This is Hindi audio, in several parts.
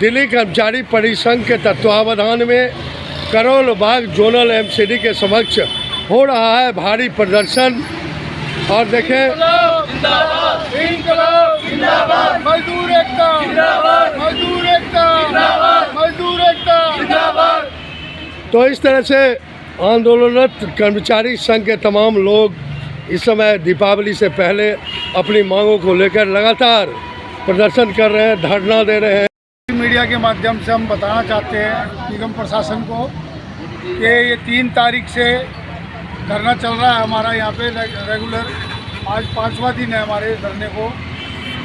दिल्ली कर्मचारी परिसंघ के तत्वावधान में करोल बाग जोनल एमसीडी के समक्ष हो रहा है भारी प्रदर्शन। और देखें, मजदूर एकता, मजदूर एकता, मजदूर एकता। तो इस तरह से आंदोलनरत कर्मचारी संघ के तमाम लोग इस समय दीपावली से पहले अपनी मांगों को लेकर लगातार प्रदर्शन कर रहे हैं, धरना दे रहे हैं। मीडिया के माध्यम से हम बताना चाहते हैं निगम प्रशासन को कि ये 3 तारीख से धरना चल रहा है हमारा यहाँ पे रेगुलर। आज 5वां दिन है हमारे धरने को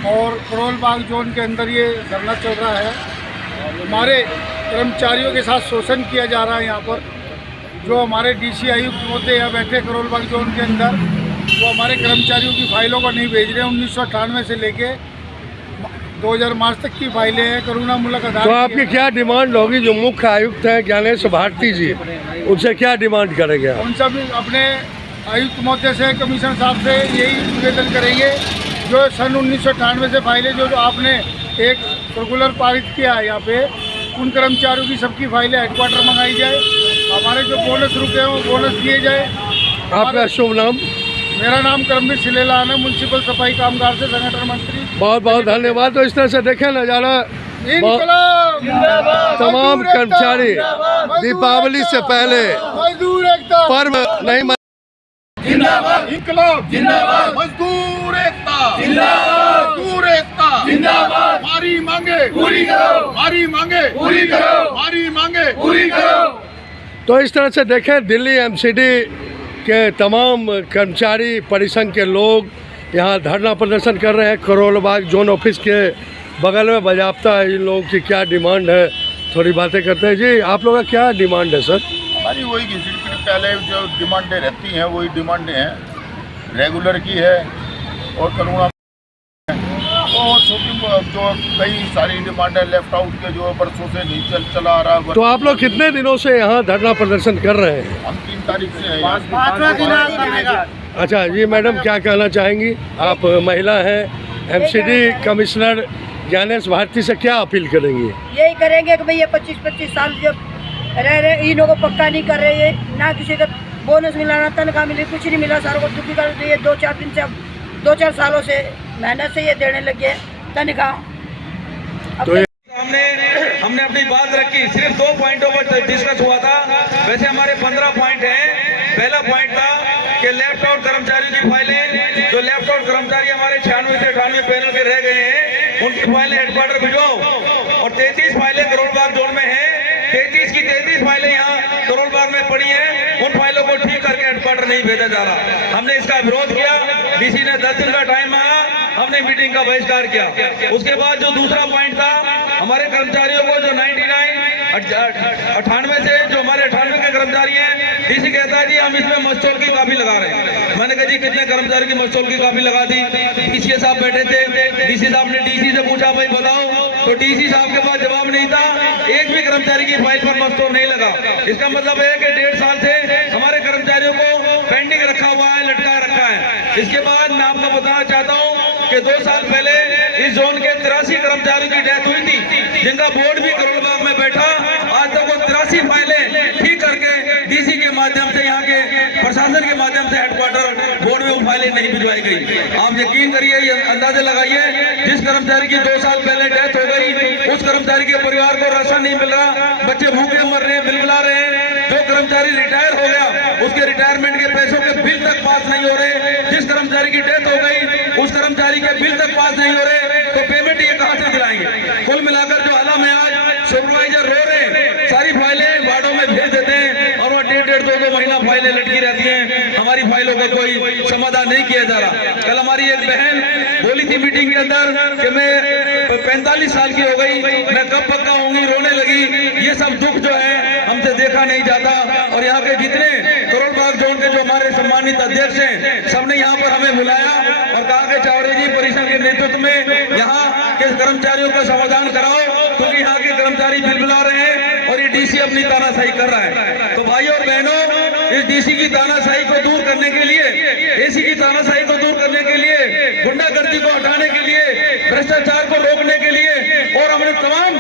और करोल बाग जोन के अंदर ये धरना चल रहा है। हमारे कर्मचारियों के साथ शोषण किया जा रहा है यहाँ पर। जो हमारे डीसी आयुक्त होते हैं बैठे करोल बाग जोन के अंदर, वो हमारे कर्मचारियों की फाइलों को नहीं भेज रहे। 1998 से लेके 2000 मार्च तक की फाइलें हैं करुणामूलक आधार। तो आपकी क्या डिमांड होगी? जो मुख्य आयुक्त हैं ज्ञानेश भारती जी, उनसे क्या डिमांड करेंगे आप? उन सब अपने आयुक्त महोदय से, कमिश्नर साहब से यही निवेदन करेंगे, जो सन 1998 से फाइलें जो आपने एक सर्कुलर पारित किया है यहाँ पे, उन कर्मचारियों की सबकी फाइलें हेडक्वार्टर मंगाई जाए। हमारे जो बोनस रुके हैं वो बोनस दिए जाए। आपका शुभ नाम? मेरा नाम कर्मवीर सिलेलान है, म्युनिसिपल सफाई कामगार से संगठन मंत्री। बहुत बहुत धन्यवाद। तो इस तरह से देखें नज़ारा, तमाम कर्मचारी दीपावली से पहले मजदूर एकता, पर्व नहीं जिंदाबाद, इंकलाब जिंदाबाद, मजदूर एकता जिंदाबाद, मजदूर एकता जिंदाबाद। हमारी मांगे पूरी करो, हमारी मांगे पूरी करो, हमारी मांगे पूरी करो। तो इस तरह से देखें, दिल्ली एमसीडी के तमाम कर्मचारी परिसंघ के लोग यहाँ धरना प्रदर्शन कर रहे हैं। करोल बाग जोन ऑफिस के बगल में बाजाप्ता है। इन लोगों की क्या डिमांड है, थोड़ी बातें करते हैं। जी, आप लोगों का क्या डिमांड है सर? हमारी वही पहले जो डिमांडें रहती हैं वही डिमांडें हैं, रेगुलर की है और करुणा और छोटी जो कई सारी डिमांडें लेफ्ट आउट के जो बरसों से नहीं चला आ रहा। तो आप लोग कितने दिनों से यहाँ धरना प्रदर्शन कर रहे हैं? हम 3 तारीख से हैं। 5वां दिन। अच्छा जी, मैडम क्या कहना चाहेंगी? आप महिला हैं, एमसीडी कमिश्नर ज्ञानेश भारती से क्या अपील करेंगी? यही करेंगे कि भाई ये 25-25 साल जब रह रहे इन्हों को पक्का नहीं कर रहे, ना किसी का बोनस मिला, ना तनख्वाह मिली, कुछ नहीं मिला। सारों को दुखी कर दिए। 2-4 दिन से, अब 2-4 सालों से मेहनत से ये देने लगे तनख्वाह। हमने अपनी बात रखी, सिर्फ 2 पॉइंटों पर डिस्कस हुआ था। वैसे हमारे 15 पॉइंट हैं। पहला पॉइंट था कि लेफ्ट आउट कर्मचारियों की फाइलें, जो लेफ्ट आउट कर्मचारी हमारे 96 से 98 पैनल के रह गए हैं, उनकी फाइलें हेडक्वार्टर भिजवाओ। और 33 फाइलें करोल बाग जोन में हैं। 33 की 33 फाइलें यहाँ करोल बाग में पड़ी हैं। उन फाइलों को ठीक करके हेडक्वार्टर नहीं भेजा जा रहा। हमने इसका विरोध किया। डीसी ने 10 दिन का टाइम मांगा, हमने मीटिंग का बहिष्कार किया। उसके बाद जो दूसरा पॉइंट था, हमारे कर्मचारियों को जो 98 से जो हमारे 98 के कर्मचारी हैं, डीसी कहता है जी हम इसमें मस्टोल की काफी लगा रहे हैं। मैंने कहा जी कितने कर्मचारी की मस्टोल की काफी लगा दी? डीसी साहब बैठे थे। डीसी साहब ने डीसी से पूछा भाई बताओ, तो डीसी साहब के पास जवाब नहीं था। एक भी कर्मचारी की फाइल पर मस्टोल नहीं लगा। इसका मतलब है कि 1.5 साल से हमारे कर्मचारियों को पेंडिंग रखा हुआ है, लटका रखा है। इसके बाद मैं आपको बताना चाहता हूँ कि 2 साल पहले इस जोन के 83 कर्मचारियों की डेथ हुई थी, जिनका बोर्ड भी करोल बाग में बैठा। आज तक वो 83 फाइलें ठीक करके डीसी के माध्यम से, यहाँ के प्रशासन के माध्यम से हेडक्वार्टर बोर्ड में वो फाइलें नहीं भिजवाई गई। आप यकीन करिए, ये अंदाजे लगाइए, जिस कर्मचारी की 2 साल पहले डेथ हो गई, उस कर्मचारी के परिवार को राशन नहीं मिल रहा, बच्चे भूखे मर रहे हैं, बिलबिला रहे हैं। जो कर्मचारी रिटायर हो गया, उसके रिटायरमेंट के पैसों के बिल तक पास नहीं हो रहे। जिस कर्मचारी की डेथ हो गई, उस कर्मचारी के बिल तक पास नहीं हो रहे, तो पेमेंट ये कहां से दिलाएंगे? कुल मिलाकर जो हालत है आज, सुपरवाइजर रो रहे हैं, सारी फाइलें वार्डों में भेज देते हैं और वो 1.5 2 महीना फाइलें लटकी रहती हैं। हमारी फाइलों का कोई समाधान नहीं किया जा रहा। कल हमारी एक बहन बोली थी मीटिंग के अंदर कि मैं 45 साल की हो गई, मैं कब पक्का होंगी, रोने लगी। ये सब दुख जो है हमसे देखा नहीं जाता। और यहाँ के जितने करोल बाग जोन के जो हमारे सम्मानित अध्यक्ष हैं, सबने यहाँ पर हमें बुलाया और कहा कि चावड़े जी परिषद के नेतृत्व में यहाँ के कर्मचारियों का समाधान कराओ, क्योंकि यहाँ के कर्मचारी बिलबिला रहे हैं और ये डीसी अपनी तानाशाही कर रहा है। तो भाई और बहनों, इस डीसी की तानाशाही को दूर करने के लिए, एसी की तानाशाही को दूर करने के लिए, गुंडागर्दी को हटाने के लिए, भ्रष्टाचार को रोकने के लिए और हमने तमाम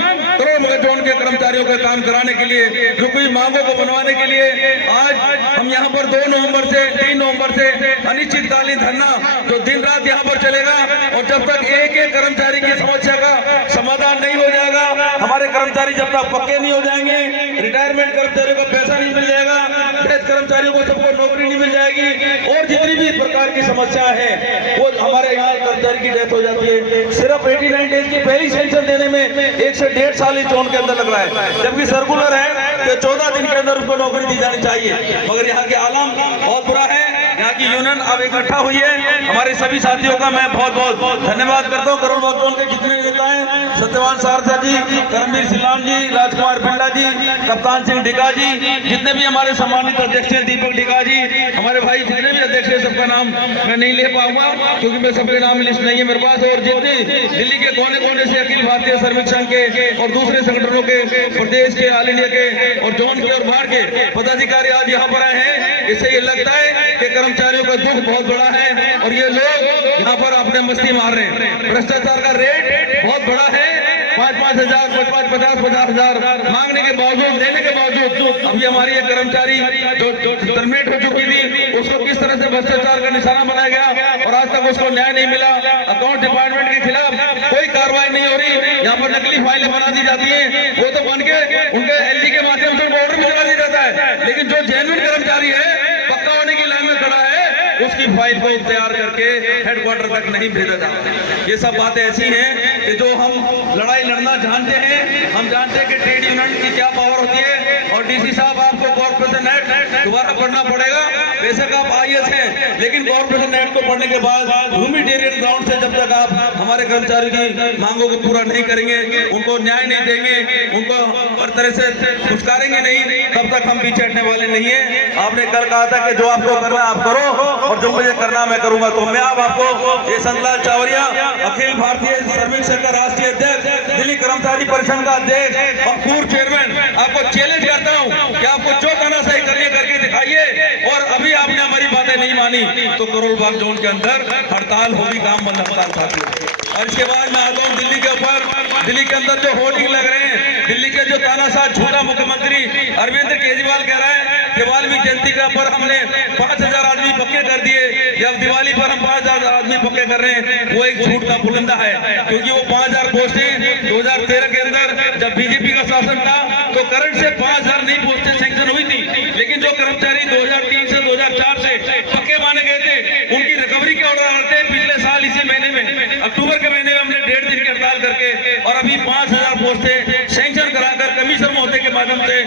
के कर्मचारियों का काम कराने के लिए, रुकी मांगों को बनवाने के लिए आज हम यहाँ पर 2 नवंबर से 3 नवंबर से अनिश्चितकालीन धरना जो दिन रात यहाँ पर चलेगा, और जब तक एक एक कर्मचारी की समस्या का समाधान नहीं हो जाएगा, हमारे कर्मचारी जब तक पक्के नहीं हो जाएंगे, रिटायरमेंट कर्मचारियों का पैसा नहीं मिल जाएगा, डेथ कर्मचारियों को सबको नौकरी नहीं मिल जाएगी, और जितनी भी प्रकार की समस्या है वो हमारे यहाँ कर्मचारी की डेथ हो जाती है। सिर्फ 89 डेज की पहली सेंशन देने में 1 से 1.5 साल इस जोन के अंदर लग रहा है, जबकि सर्कुलर है कि 14 दिन के अंदर उसको नौकरी दी जानी चाहिए। मगर यहाँ के आलम बहुत बुरा है। यहाँ की यूनियन अब इकट्ठा हुई है। हमारे सभी साथियों का मैं बहुत बहुत धन्यवाद करता हूँ। करोल बाग जोन के जितने नेता हैं, सत्यवान सारदा जी, करमवीर सिलाम जी, राजकुमार बिरला जी, कप्तान सिंह डिका जी, जितने भी हमारे सम्मानित अध्यक्ष हैं, दीपक डिका जी, हमारे भाई जितने भी अध्यक्ष हैं, सबका नाम मैं नहीं ले पाऊंगा क्योंकि मैं सबके नाम लिस्ट नहीं है मेरे पास। और जितने दिल्ली के कोने कोने से अखिल भारतीय श्रमिक संघ के और दूसरे संगठनों के, प्रदेश के, ऑल इंडिया के और जोन के और बाहर के पदाधिकारी आज यहाँ पर आए हैं। इससे ये लगता है कि कर्मचारियों का दुख बहुत बड़ा है और ये लोग यहाँ पर अपने मस्ती मार रहे हैं। भ्रष्टाचार का रेट बहुत बड़ा है। 5-5 हजार, 50-50 हजार मांगने के बावजूद, देने के बावजूद अभी हमारी एक कर्मचारी जो टर्मिनेट हो चुकी थी, उसको किस तरह से भ्रष्टाचार का निशाना बनाया गया और आज तक उसको न्याय नहीं मिला। अकाउंट डिपार्टमेंट के खिलाफ कोई कार्रवाई नहीं हो रही। यहाँ पर नकली फाइलें बना दी जाती हैं, वो तो बन के उनके एलजी के माध्यम से ऑर्डर भी चला दिया जाता है, लेकिन जो जेन्युइन कर्मचारी है, पक्का होने की लाइन में खड़ा है, उसकी फाइल को तैयार करके हेडक्वार्टर तक नहीं भेजा जाता। ये सब बातें ऐसी हैं कि जो हम लड़ाई लड़ना जानते हैं। हम जानते हैं कि ट्रेड यूनियन की क्या पावर होती है। और डीसी साहब, आपको कॉर्पोरेशन एक्ट दोबारा पढ़ना पड़ेगा। बेशक आप आईएएस हैं, लेकिन कॉर्पोरेशन एक्ट को पढ़ने के बाद ह्यूमैनिटेरियन ग्राउंड से जब तक आप हमारे कर्मचारी की मांगों को पूरा नहीं करेंगे, उनको न्याय नहीं देंगे, उनको हर तरह से फुसकारेंगे नहीं, तब तक हम पीछे हटने वाले नहीं है। आपने कल कहा था कि जो आपको करना आप करो और जो मुझे करना मैं करूंगा। तो मैं अब आपको ये संतलाल चावरिया, अखिल भारतीय श्रमिक संघ का राष्ट्रीय अध्यक्ष, दिल्ली कर्मचारी परिषद का अध्यक्ष और पूर्व चेयरमैन, आपको चैलेंज करता हूं कि आपको जो तानाशाही करके दिखाइए। और अभी आपने हमारी बातें नहीं मानी तो करोल बाग जोन के अंदर हड़ताल होगी, काम बंद हड़ताल साथियों। और इसके बाद मैं आता हूँ दिल्ली के ऊपर। दिल्ली के अंदर जो होर्डिंग लग रहे हैं, दिल्ली के जो तानाशाह झूठा मुख्यमंत्री अरविंद केजरीवाल कह रहा है कि वाल्मीकि जयंती का पर हमने 5000 आदमी पक्के कर दिए, जब दिवाली पर हम 5000 आदमी पक्के कर रहे हैं, वो एक झूठ का पुलिंदा है। क्योंकि वो 5000 पोस्टें 2013 के अंदर जब बीजेपी का शासन था तो करंट से 5000 नई पोस्टें सैंक्शन हुई थी, लेकिन जो कर्मचारी 2003 से 2004 से पक्के माने गए थे, उनकी रिकवरी के ऑर्डर आते हैं। पिछले साल इसी महीने में, अक्टूबर के महीने में हमने 1.5 दिन की हड़ताल करके और अभी 5000 पोस्टें सैंक्शन कराकर कमीशन महोदय के माध्यम से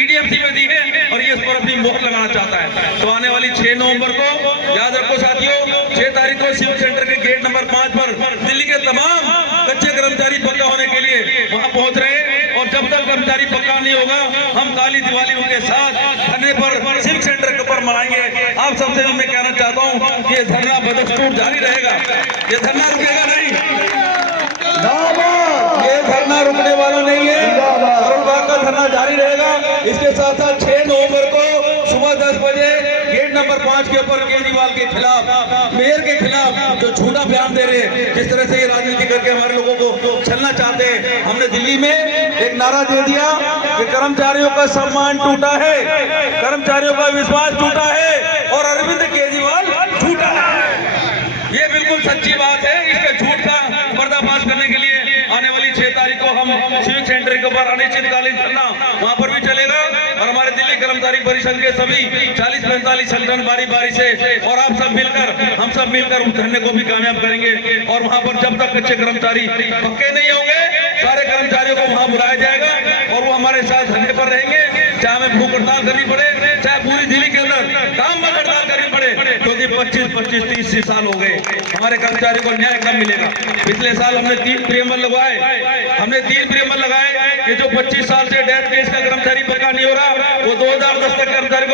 ईडीएफसी में दी है और ये इस पर अपनी मोहर लगाना चाहता है। तो आने वाली 6 नवंबर को याद रखो साथियों, 6 तारीख को सिविल सेंटर के गेट नंबर 5 पर दिल्ली के तमाम कच्चे कर्मचारी पक्का होने के लिए वहां पहुंच रहे हैं। और जब तक कर्मचारी पक्का नहीं होगा, हम काली दिवाली उनके साथ धरने पर सिविल सेंटर के ऊपर मनाएंगे। आप सबसे मैं कहना चाहता हूँ कि ये धरना बदस्तूर जारी रहेगा, ये धरना रुकेगा नहीं, ये धरना रुकने वाला नहीं है। करोल बाग का धरना जारी रहेगा। इसके साथ साथ 6 नवंबर को सुबह 10 बजे गेट नंबर 5 के ऊपर केजरीवाल के खिलाफ, मेयर के खिलाफ जो झूठा बयान दे रहे हैं, जिस तरह से ये राजनीति करके हमारे लोगों को छलना चाहते हैं, हमने दिल्ली में एक नारा दे दिया कि कर्मचारियों का सम्मान टूटा है, कर्मचारियों का विश्वास टूटा है और अरविंद केजरीवाल झूठा है। ये बिल्कुल सच्ची बात है। इसके झूठ का पर्दाफाश करने के लिए आने वाली 6 तारीख को हम सिविक सेंटर के ऊपर अनिश्चितकालीन धरना वहां पर भी चलेगा। और हमारे दिल्ली कर्मचारी परिषद के सभी 40-45 संगठन बारी बारी से और आप सब मिलकर, हम सब मिलकर उस धरने को भी कामयाब करेंगे। और वहां पर जब तक कच्चे कर्मचारी पक्के नहीं होंगे, सारे कर्मचारियों को वहां बुलाया जाएगा और वो हमारे साथ धरने पर रहेंगे, चाहे हमें भूख हड़ताल करनी पड़े, चाहे पूरी दिल्ली के अंदर काम बंद हड़ताल करनी पड़े। क्योंकि 25-30 साल हो गए, हमारे कर्मचारियों को न्याय कब मिलेगा। पिछले साल हमने 3 प्रियम्बल लगाए कि जो 25 साल से डेथ केस का कर्मचारी पक्का नहीं हो रहा, वो 2010 तक कर्मचारी